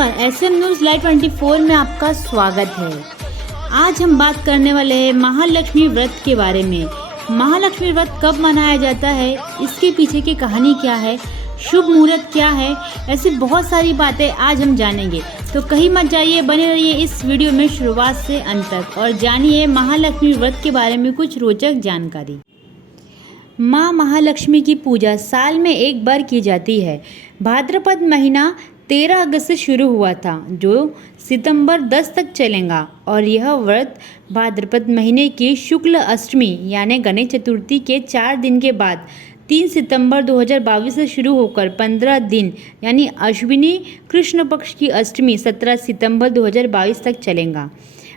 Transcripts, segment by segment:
नमस्कार, SM news live 24 में आपका स्वागत है। आज हम बात करने वाले हैं महालक्ष्मी व्रत के बारे में। महालक्ष्मी व्रत कब मनाया जाता है, इसके पीछे की कहानी क्या है, शुभ मुहूर्त क्या है, ऐसी बहुत सारी बातें आज हम जानेंगे। तो कहीं मत जाइए, बने रहिए इस वीडियो में शुरुआत से अंत तक और जानिए महालक्ष्मी व्रत के बारे में कुछ रोचक जानकारी। माँ महालक्ष्मी की पूजा साल में एक बार की जाती है। भाद्रपद महीना 13 अगस्त से शुरू हुआ था, जो सितंबर 10 तक चलेगा और यह व्रत भाद्रपद महीने की शुक्ल अष्टमी यानी गणेश चतुर्थी के 4 दिन के बाद 3 सितंबर 2022 से शुरू होकर 15 दिन यानी अश्विनी कृष्ण पक्ष की अष्टमी 17 सितंबर 2022 तक चलेगा।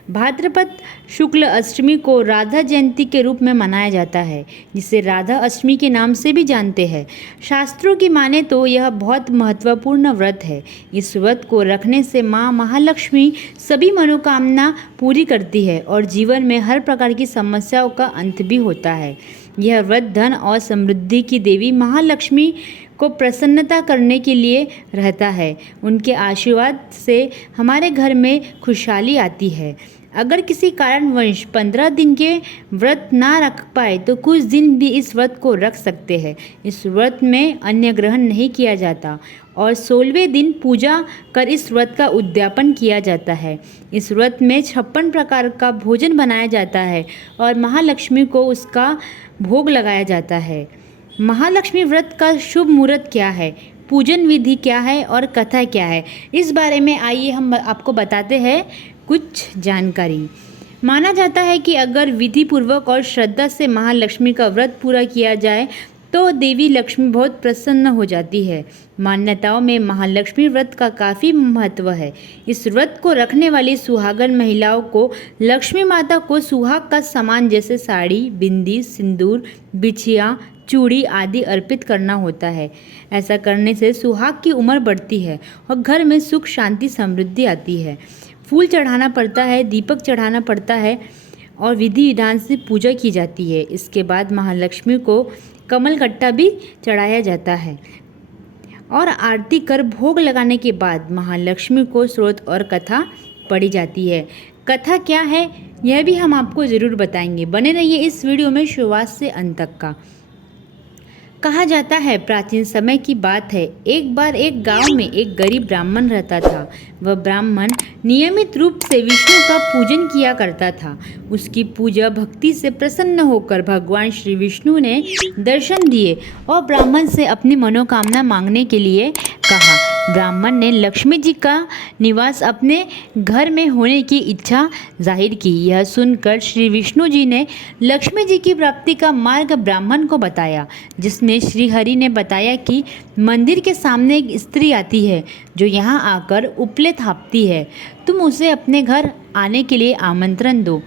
भाद्रपद शुक्ल अष्टमी को राधा जयंती के रूप में मनाया जाता है, जिसे राधा अष्टमी के नाम से भी जानते हैं। शास्त्रों की माने तो यह बहुत महत्वपूर्ण व्रत है। इस व्रत को रखने से माँ महालक्ष्मी सभी मनोकामना पूरी करती है और जीवन में हर प्रकार की समस्याओं का अंत भी होता है। यह व्रत धन और समृद्धि की देवी महालक्ष्मी को प्रसन्नता करने के लिए रहता है। उनके आशीर्वाद से हमारे घर में खुशहाली आती है। अगर किसी कारणवश 15 दिन के व्रत ना रख पाए तो कुछ दिन भी इस व्रत को रख सकते हैं। इस व्रत में अन्न ग्रहण नहीं किया जाता और 16वें दिन पूजा कर इस व्रत का उद्यापन किया जाता है। इस व्रत में 56 प्रकार का भोजन बनाया जाता है और महालक्ष्मी को उसका भोग लगाया जाता है। महालक्ष्मी व्रत का शुभ मुहूर्त क्या है, पूजन विधि क्या है और कथा क्या है, इस बारे में आइए हम आपको बताते हैं कुछ जानकारी। माना जाता है कि अगर विधि पूर्वक और श्रद्धा से महालक्ष्मी का व्रत पूरा किया जाए तो देवी लक्ष्मी बहुत प्रसन्न हो जाती है। मान्यताओं में महालक्ष्मी व्रत का काफ़ी महत्व है। इस व्रत को रखने वाली सुहागन महिलाओं को लक्ष्मी माता को सुहाग का सामान जैसे साड़ी, बिंदी, सिंदूर, बिछिया, चूड़ी आदि अर्पित करना होता है। ऐसा करने से सुहाग की उम्र बढ़ती है और घर में सुख, शांति, समृद्धि आती है। फूल चढ़ाना पड़ता है, दीपक चढ़ाना पड़ता है और विधि विधान से पूजा की जाती है। इसके बाद महालक्ष्मी को कमल कट्टा भी चढ़ाया जाता है और आरती कर भोग लगाने के बाद महालक्ष्मी को स्तोत्र और कथा पढ़ी जाती है। कथा क्या है यह भी हम आपको ज़रूर बताएंगे। बने रहिए इस वीडियो में शुरुआत से अंत तक का। कहा जाता है प्राचीन समय की बात है, एक बार एक गांव में एक गरीब ब्राह्मण रहता था। वह ब्राह्मण नियमित रूप से विष्णु का पूजन किया करता था। उसकी पूजा भक्ति से प्रसन्न होकर भगवान श्री विष्णु ने दर्शन दिए और ब्राह्मण से अपनी मनोकामना मांगने के लिए कहा। ब्राह्मण ने लक्ष्मी जी का निवास अपने घर में होने की इच्छा जाहिर की। यह सुनकर श्री विष्णु जी ने लक्ष्मी जी की प्राप्ति का मार्ग ब्राह्मण को बताया, जिसमें श्री हरि ने बताया कि मंदिर के सामने एक स्त्री आती है जो यहाँ आकर उपले थापती है। तुम उसे अपने घर आने के लिए आमंत्रण दो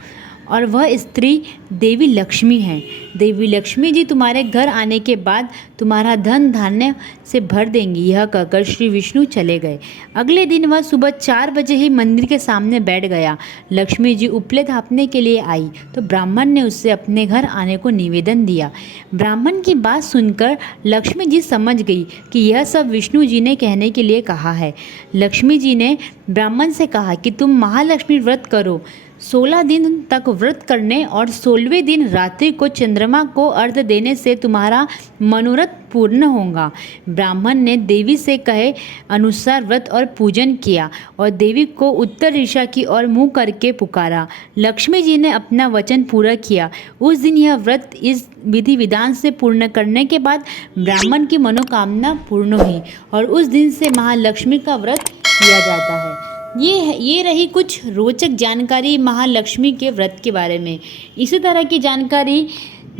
और वह स्त्री देवी लक्ष्मी है। देवी लक्ष्मी जी तुम्हारे घर आने के बाद तुम्हारा धन धान्य से भर देंगी। यह कहकर श्री विष्णु चले गए। अगले दिन वह सुबह 4 बजे ही मंदिर के सामने बैठ गया। लक्ष्मी जी उपले थापने के लिए आई तो ब्राह्मण ने उससे अपने घर आने को निवेदन दिया। ब्राह्मण की बात सुनकर लक्ष्मी जी समझ गई कि यह सब विष्णु जी ने कहने के लिए कहा है। लक्ष्मी जी ने ब्राह्मण से कहा कि तुम महालक्ष्मी व्रत करो। 16 दिन तक व्रत करने और 16वें दिन रात्रि को चंद्रमा को अर्घ्य देने से तुम्हारा मनोरथ पूर्ण होगा। ब्राह्मण ने देवी से कहे अनुसार व्रत और पूजन किया और देवी को उत्तर दिशा की ओर मुंह करके पुकारा। लक्ष्मी जी ने अपना वचन पूरा किया। उस दिन यह व्रत इस विधि विधान से पूर्ण करने के बाद ब्राह्मण की मनोकामना पूर्ण हुई और उस दिन से महालक्ष्मी का व्रत किया जाता है। ये रही कुछ रोचक जानकारी महालक्ष्मी के व्रत के बारे में। इसी तरह की जानकारी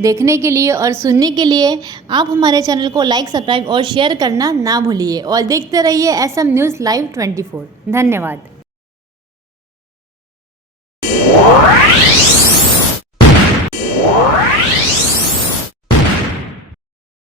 देखने के लिए और सुनने के लिए आप हमारे चैनल को लाइक, सब्सक्राइब और शेयर करना ना भूलिए और देखते रहिए SM न्यूज़ लाइव 24। धन्यवाद।